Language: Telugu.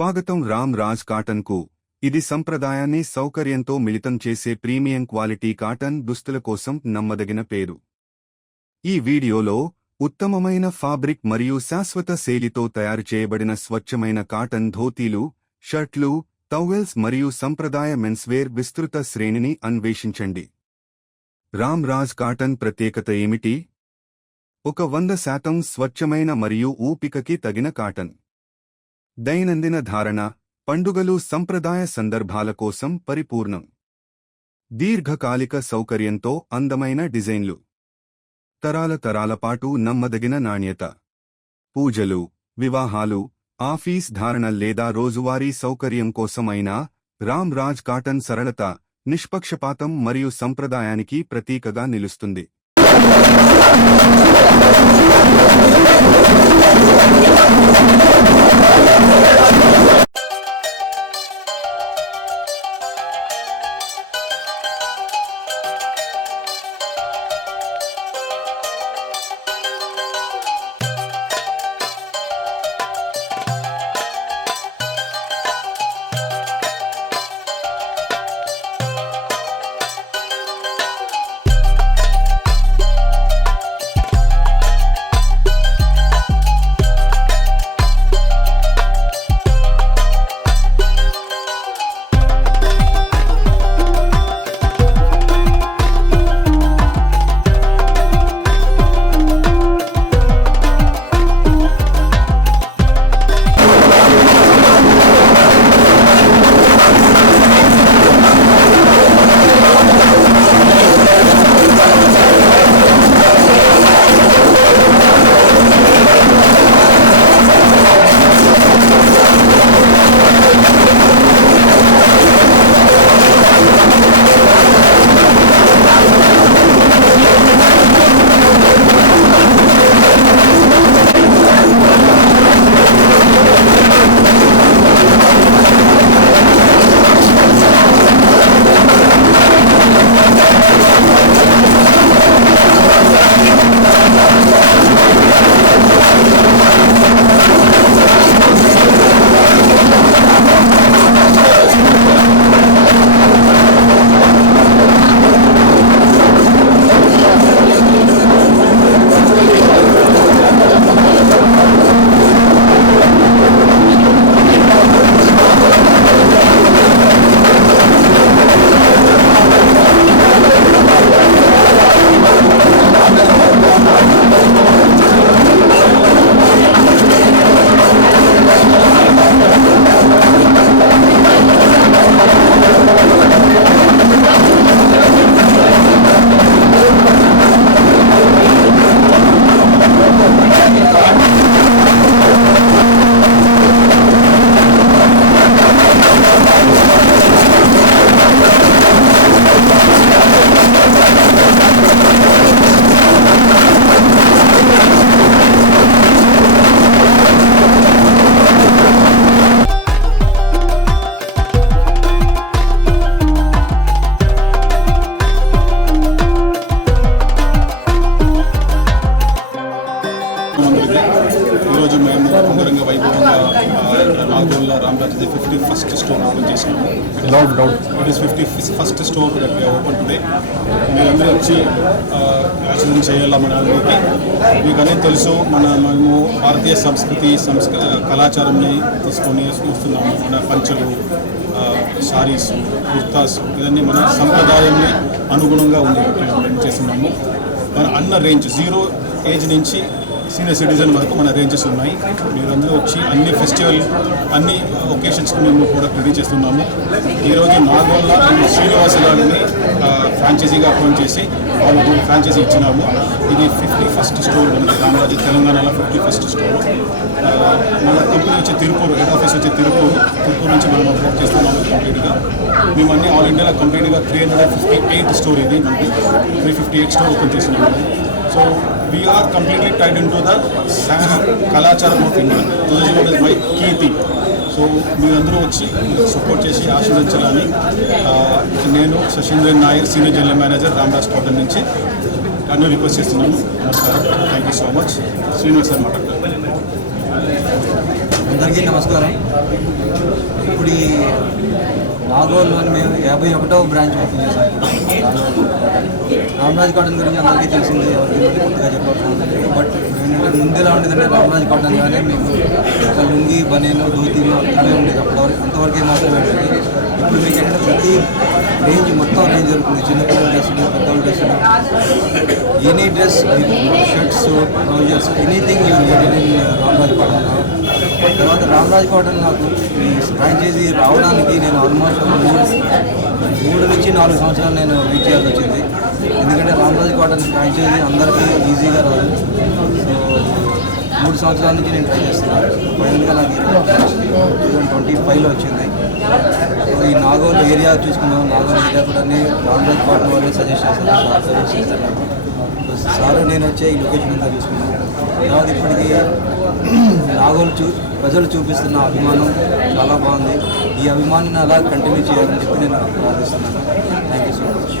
స్వాగతం రామ్ రాజ్ కాటన్ కు. ఇది సంప్రదాయాన్ని సౌకర్యంతో మిళితం చేసే ప్రీమియం క్వాలిటీ కాటన్ దుస్తుల కోసం నమ్మదగిన పేరు. ఈ వీడియోలో ఉత్తమమైన ఫాబ్రిక్ మరియు శాశ్వత శైలితో తయారు చేయబడిన స్వచ్ఛమైన కాటన్ ధోతీలు, షర్ట్లు, టవెల్స్ మరియు సంప్రదాయ మెన్స్వేర్ విస్తృత శ్రేణిని అన్వేషించండి. రామ్ రాజ్ కాటన్ ప్రత్యేకత ఏమిటి? ఒక 100% స్వచ్ఛమైన మరియు ఊపికకి తగిన కాటన్. దైనందిన ధారణ, పండుగలు, సంప్రదాయ సందర్భాల కోసం పరిపూర్ణం. దీర్ఘకాలిక సౌకర్యంతో అందమైన డిజైన్లు. తరాల పాటు నమ్మదగిన నాణ్యత. పూజలు, వివాహాలు, ఆఫీస్ ధారణ లేదా రోజువారీ సౌకర్యం కోసమైనా రామ్ రాజ్ కాటన్ సరళత, నిష్పక్షపాతం మరియు సంప్రదాయానికి ప్రతీకగా నిలుస్తుంది. ఈరోజు మేము అంగరంగ వైభవంగా నాగోల్లో రామ్రాజ్ 51st స్టోర్ ఓపెన్ చేసినాము. It is 51st store open today. మీరందరూ వచ్చి ఆచరణ చేయాలా మన అందరికీ. మీకు అనేది తెలుసు, మేము భారతీయ సంస్కృతి కళాచారాన్ని తీసుకొని వస్తున్నాము. మన పంచలు, సారీస్, కుర్తాస్, ఇవన్నీ మన సంప్రదాయాన్ని అనుగుణంగా ఉండేటట్టు చేస్తున్నాము. మన అన్న రేంజ్ 0 ఏజ్ నుంచి సీనియర్ సిటిజన్ వరకు మన రేంజెస్ ఉన్నాయి. మీరందరూ వచ్చి అన్ని ఫెస్టివల్, అన్ని ఒకేషన్స్కి మేము కూడా రెడీ చేస్తున్నాము. ఈరోజు నాగోల్లో శ్రీనివాస గారిని ఫ్రాంచైజీగా అపాయింట్ చేసి వాళ్ళకు ఫ్రాంచైజీ ఇచ్చినాము. ఇది 51st స్టోర్ మనకి రామరాజు తెలంగాణలో 51st స్టోర్. మన కంపెనీ వచ్చి తిరుపూర్, హెడ్ ఆఫీస్ వచ్చి తిరుపూర్ నుంచి మనం వర్క్ చేస్తున్నాము కంప్లీట్గా. మేము అన్ని ఆల్ ఇండియాలో కంప్లీట్గా 358 స్టోర్, ఇది మనకి 358 స్టోర్ ఓపెన్ చేస్తున్నాము. So we are completely tied into the కళాచారం of India. Tourism is my key thing. So మీరందరూ వచ్చి సపోర్ట్ చేసి ఆశీర్వదించాలని నేను Sasheendran Nair, senior general manager Ram Raj cotton నుంచి అన్నీ రిక్వెస్ట్ చేస్తున్నాను. నమస్కారం, thank you so much. Srinivas sir మాట్లాడతారు. అందరికీ నమస్కారం. ఇప్పుడు ఈ నాగోల్లోని మేము 51వ బ్రాంచ్ ఓపెన్ చేశాం. రామరాజ్ కాటన్ గురించి అందరికీ తెలిసింది, ఎవరికి మళ్ళీ కొత్తగా చెప్పాల్సిన బట్ ఏంటంటే ముందులా ఉండేదంటే రామరాజ్ కాటన్ కానీ మీకు ఒక లుంగి బనీను ధోతీలు అట్లే ఉండేది. అంతవరకే మాత్రమే ఉండేది. ఇప్పుడు మీకు ఏంటంటే ప్రతి రేంజ్ మొత్తం రేంజ్ దొరుకుతుంది. చిన్నపిల్లల డ్రెస్సులు, పెద్దవాళ్ళ డ్రెస్సులు, any dress, shirts, trousers, anything you get in Ramraj cotton. తర్వాత రామరాజ్ కాటన్ నాకు ఈ ఫ్రాంచైజీ రావడానికి నేను ఆల్మోస్ట్ 3 నుంచి 4 సంవత్సరాలు నేను వెయిట్ చేయాల్సి వచ్చింది. ఎందుకంటే రామరాజ్ కాటన్ ఫ్రాంచైజీ అందరికీ ఈజీగా రాదు. సో 3 సంవత్సరాల నుంచి నేను ట్రై చేస్తున్నాను. ఫైనల్గా నాకు 2025లో వచ్చింది. సో ఈ నాగోల్ ఏరియా చూసుకున్నాం. నాగోల్ ఏరియా కూడా రామరాజ్ కాటన్ వాళ్ళే సజెస్ట్ చేస్తారు నాకు. సార్ నేను వచ్చే ఈ లొకేషన్ అంతా చూసుకున్నాను. తర్వాత ఇప్పటికీ నాగోల్ ప్రజలు చూపిస్తున్న అభిమానం చాలా బాగుంది. ఈ అభిమానాన్ని అలా కంటిన్యూ చేయాలని చెప్పి నేను ప్రార్థిస్తున్నాను. Thank you so much.